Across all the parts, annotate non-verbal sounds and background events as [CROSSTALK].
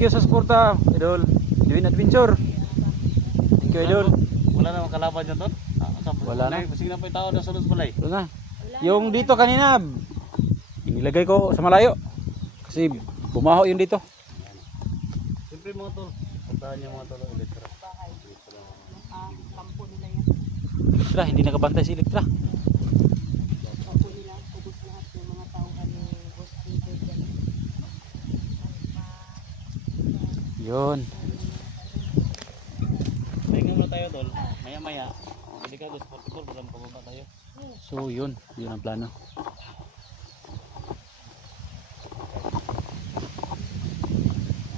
Thank you sa suporta, Idol. Edwin Adventure. Thank you, Idol. Wala namang kalaban dyan doon? Ah, sa- Wala na. Sige na po yung tao na sa balay. Ito na. Yung dito kanina, inilagay ko sa malayo. Kasi bumaho yung dito. Siyempre mga tol. Puntahan niyo mga tol. Ulit tara. Ah, kampo nila yan. Elektra, hindi nakabantay si Elektra. Kampo nila, ubos lahat ng mga tao ano, boss Peter dyan. Yun. Pahinga muna tayo tol. Maya maya. Hindi ka gusto po. Basta pababa tayo. So yun, yun ang plano.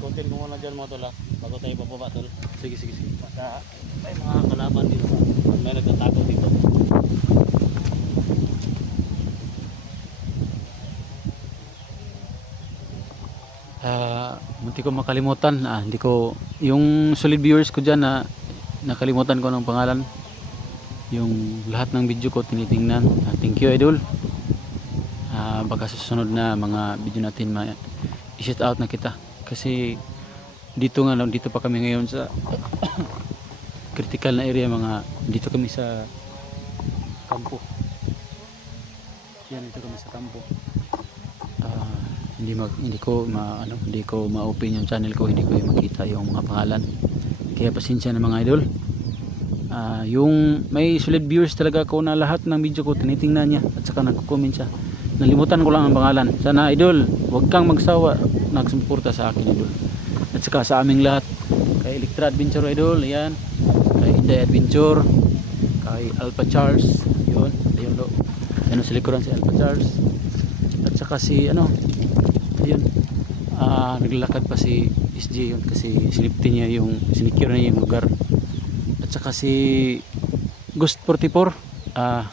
Kontin ko muna dyan mga tol ah. Bago tayo pababa tol. Sige, sige, sige. Basta may mga kalaban dito. May nagtatago dito. Ah, munti ko makalimutan. Ah, hindi ko yung solid viewers ko diyan na nakalimutan ko ng pangalan. Yung lahat ng video ko tinitingnan. Ah, thank you idol. Ah, baka susunod na mga video natin ma i-shout out na kita kasi dito nga dito pa kami ngayon sa [COUGHS] critical na area mga dito kami sa kampo. Yan dito kami sa kampo. Hindi mag hindi ko ma ano hindi ko ma-open yung channel ko hindi ko yung makita yung mga pangalan. Kaya pasensya na mga idol. Ah, yung may solid viewers talaga ko na lahat ng video ko tinitingnan niya at saka nagko-comment siya. Nalimutan ko lang ang pangalan. Sana idol huwag kang magsawa. Nagsumuporta sa akin idol. At saka sa aming lahat. Kay Electra Adventure idol ayan. Kay Inday Adventure. Kay Alpha Charles yun ayun do ayun sa likuran si Alpha Charles. At saka si ano ah naglalakad pa si SJ yun kasi sinipti niya yung sinicure niya yung lugar. At saka si Ghost 44 ah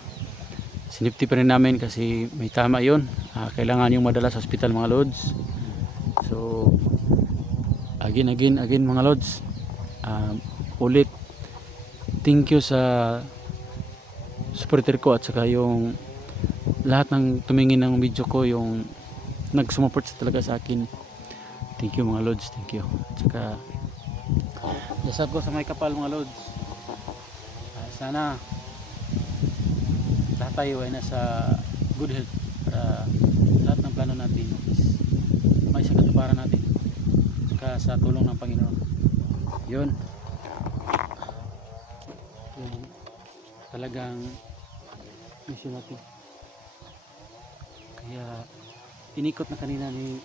sinipti pa rin namin kasi may tama yun. Ah, kailangan yung madala sa hospital mga lods. So again again again mga lods. Ah, ulit thank you sa supporter ko at saka yung lahat ng tumingin ng video ko yung nagsumuport talaga sa akin thank you mga lods. Thank you. At saka dasal ko sa may kapal mga lods. Ah, sana lahat tayo ay nasa good health. Para lahat ng plano natin is may sa katuparan natin. Saka sa tulong ng Panginoon. Yun. Yung talagang mission natin. Kaya inikot na kanina ni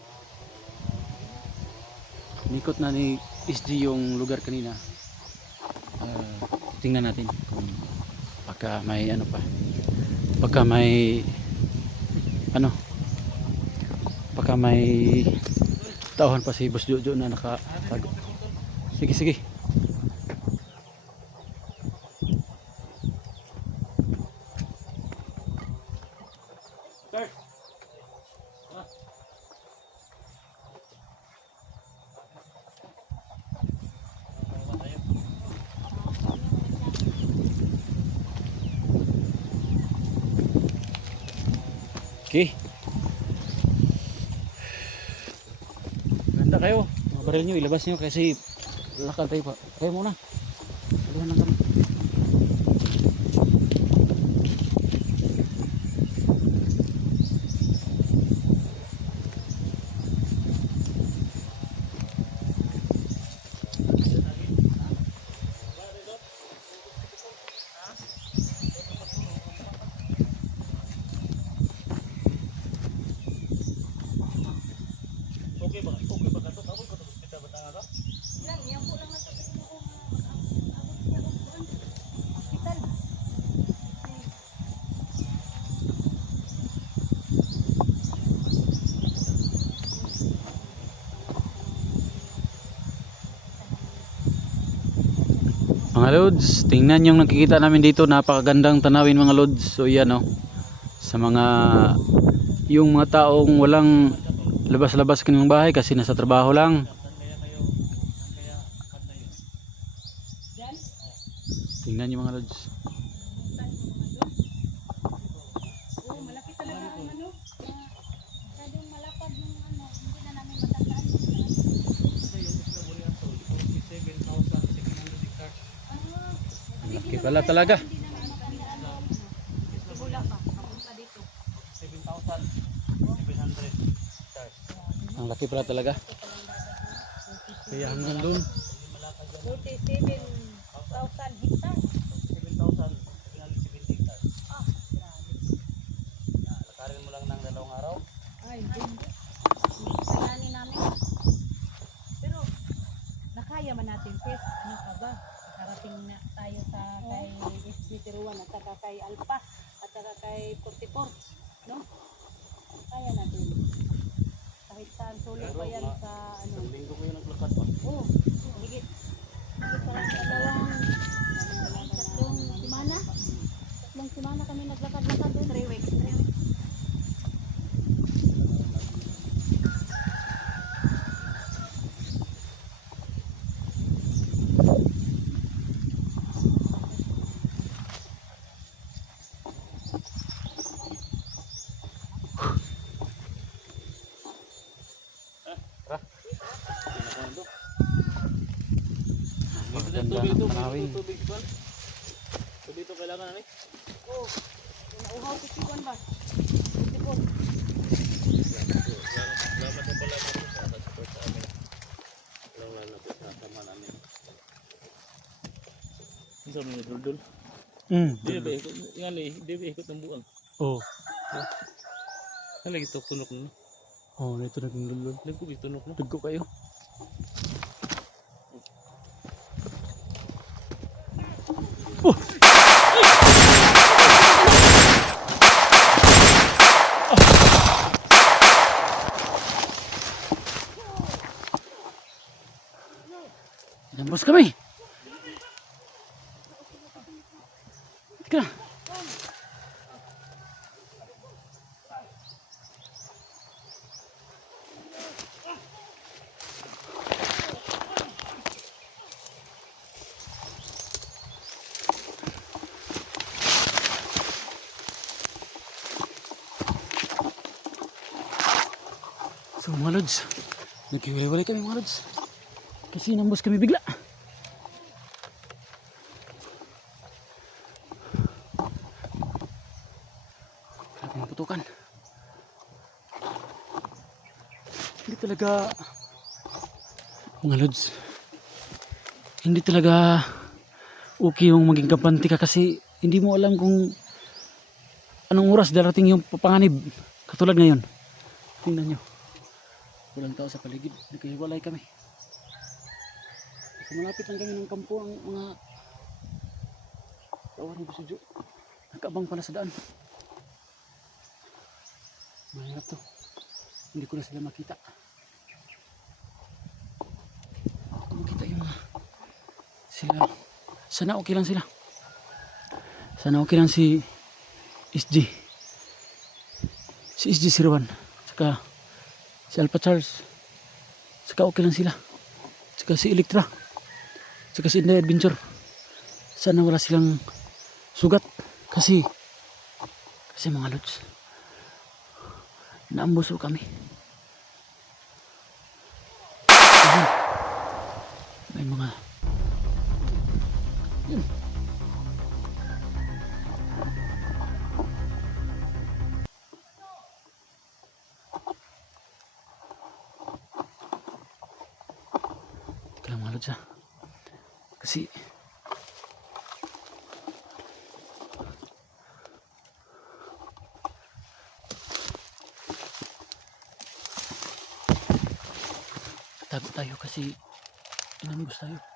inikot na ni SG yung lugar kanina. Ah, tingnan natin kung baka may ano pa. Baka may ano? Baka may tauhan pa si Boss Jojo na nakatago. Sige sige Sir. okay ganda kayo mga baril nyo ilabas nyo kasi lakad tayo pa. Kayo muna Aluhan lang kami Okay ba? Okay ba kato? Tapos kato hospital ba tanga ka? Ilan, yan po lang nasa ko abot siya ko doon. Hospital. Mga lods, tingnan yung nakikita namin dito, napakagandang tanawin mga lods. So yan oh. Sa mga yung mga taong walang labas-labas kanilang bahay kasi nasa trabaho lang. Tingnan yung mga lods. Oo, malaki talaga ang ano. ah, Masyadong malapad ng ano, hindi na namin Wala talaga. Hindi na ano kami na ano. Sigula pa. Papunta dito. 7,000. 700 hectares. Ang laki pala talaga. Kaya hanggang doon. 47,000 hectares. 7,000. 770 hectares. Ah, grabe. Ah, Lakarin mo lang ng dalawang araw. Ay, hindi. Kayanin namin. Pero, nakaya man natin, sis. Ano ka ba? Nakarating na tayo sa kay SB01 at saka kay Alpha at saka kay 44. No? Kaya natin. Kahit saan sulo pa yan sa ano. Linggo ko yung naglakad pa. Oo. Higit. Higit pa lang sa dalawang tatlong simana. Tatlong simana kami naglakad-lakad Maganda Tubig ng ito, tanawin. tubig ito. Tubig ito kailangan ano eh. Oo. Nauhaw si Tiguan ba? Salamat na pala natin sa support sa amin. Lalo lalo po sa sama namin. Ang sabi ni Duldul. Mm. Di ba ikot, eh, di ba ikot ng buwag. Oh. Ano lagi ito tunok na? Oh, ito nagdulol. Lagi ko tunok na. Duggo kayo. Oh! Mga lods, nagkiwalay-walay kami mga lods. Kasi nambos kami bigla. Grabe ang putukan. Hindi talaga mga lods. Hindi talaga okay yung maging kapanti ka kasi hindi mo alam kung anong oras darating yung papanganib. Katulad ngayon. Tingnan nyo. Walang tao sa paligid. Nagkahiwalay kami. Kasi malapit lang kami ng kampo ang mga kawan ng Busudyo. Nagkaabang pala sa daan. Mahirap to. Hindi ko na sila makita. Hindi ko makita yung mga sila. Sana okay lang sila. Sana okay lang si SG. Si SG Sirwan. Saka si Alpha Charles. Saka okay lang sila. Saka si Electra. Saka si Inday Adventure. Sana wala silang sugat. Kasi kasi mga lods. Naambuso kami. Lods ah. Kasi tago tayo kasi inambos tayo.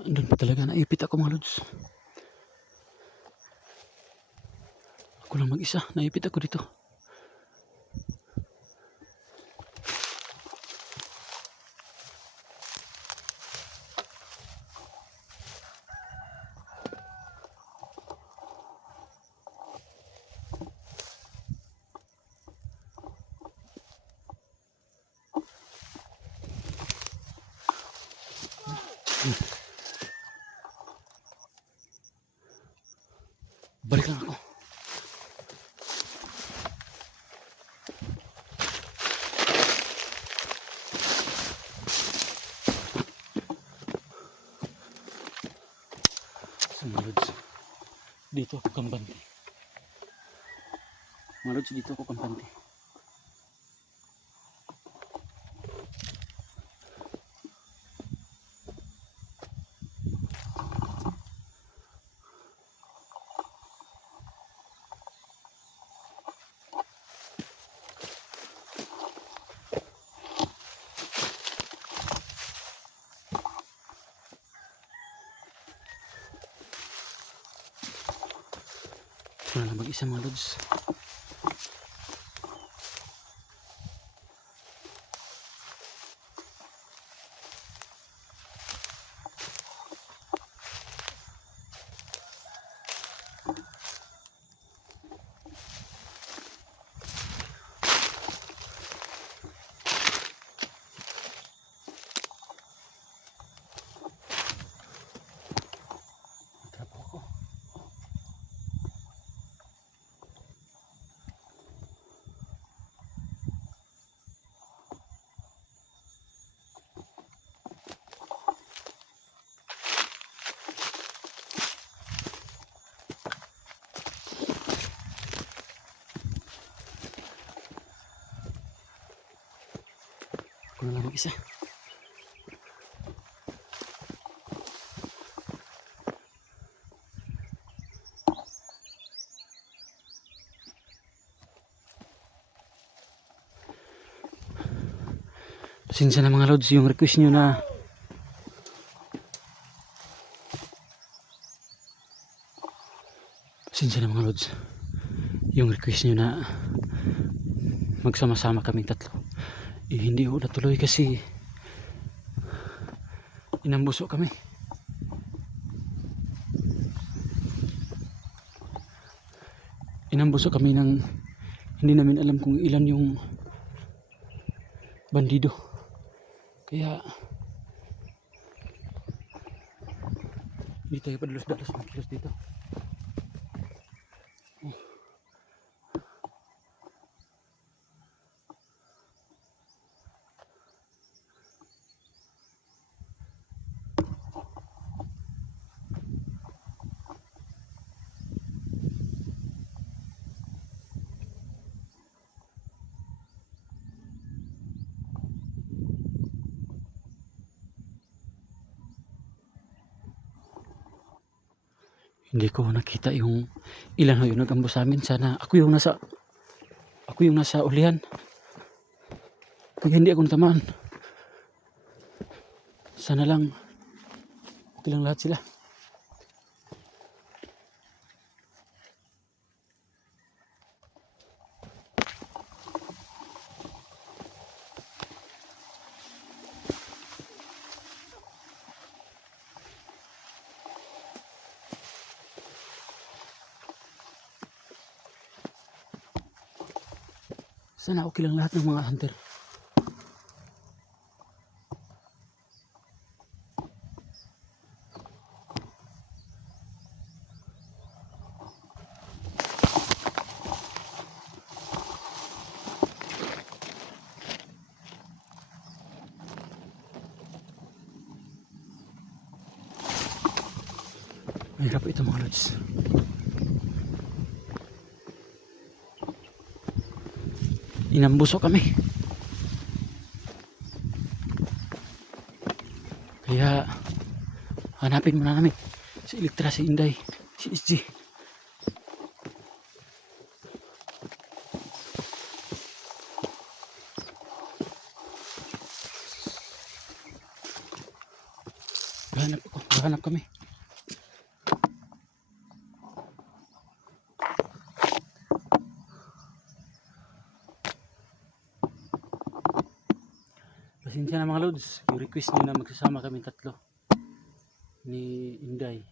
Andun pa talaga naipit ako mga lods. lang mag-isa. Naipit ako dito. Balik lang ako. Sumunod. Dito ako kampante. Mga lods, dito ako kampante. Wala lang mag-isa mga lods. Ako na lang mag-isa. Pasensya na mga lods yung request nyo na Pasensya na mga lods yung request nyo na magsama-sama kaming tatlo eh, hindi ko natuloy kasi inambuso kami. Inambuso kami ng hindi namin alam kung ilan yung bandido. Kaya hindi tayo padalos-dalos dito hindi ko nakita yung ilan ho yung nag-ambo sa amin. Sana ako yung nasa ako yung nasa ulihan kaya hindi ako natamaan. Sana lang okay lang lahat sila sana okay lang lahat ng mga hunter Mahirap ito mga lods. Inambuso kami. Kaya hanapin muna namin si Elektra, si Inday, si SG. Hanap ako, hanap kami. Pasensya na mga lods. Yung request nyo na magsasama kami tatlo. Ni Inday.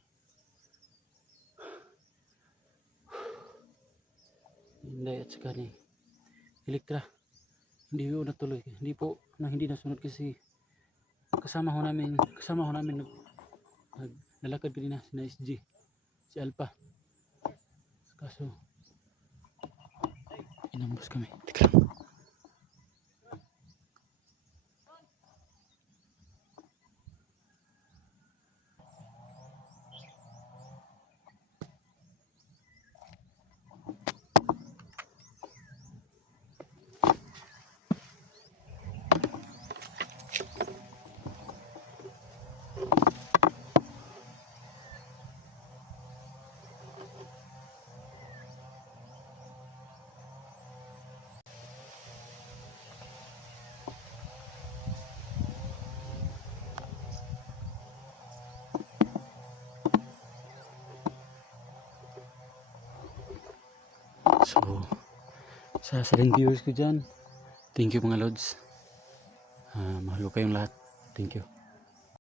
Inday at saka ni Elektra. Hindi po natuloy. Hindi po na hindi nasunod kasi kasama ho namin kasama ho namin nag, nalakad kanina si na SG si Alpha kaso inambos kami teka So, sa silent viewers ko dyan, thank you mga lods. Ah, mahalo kayong lahat. Thank you.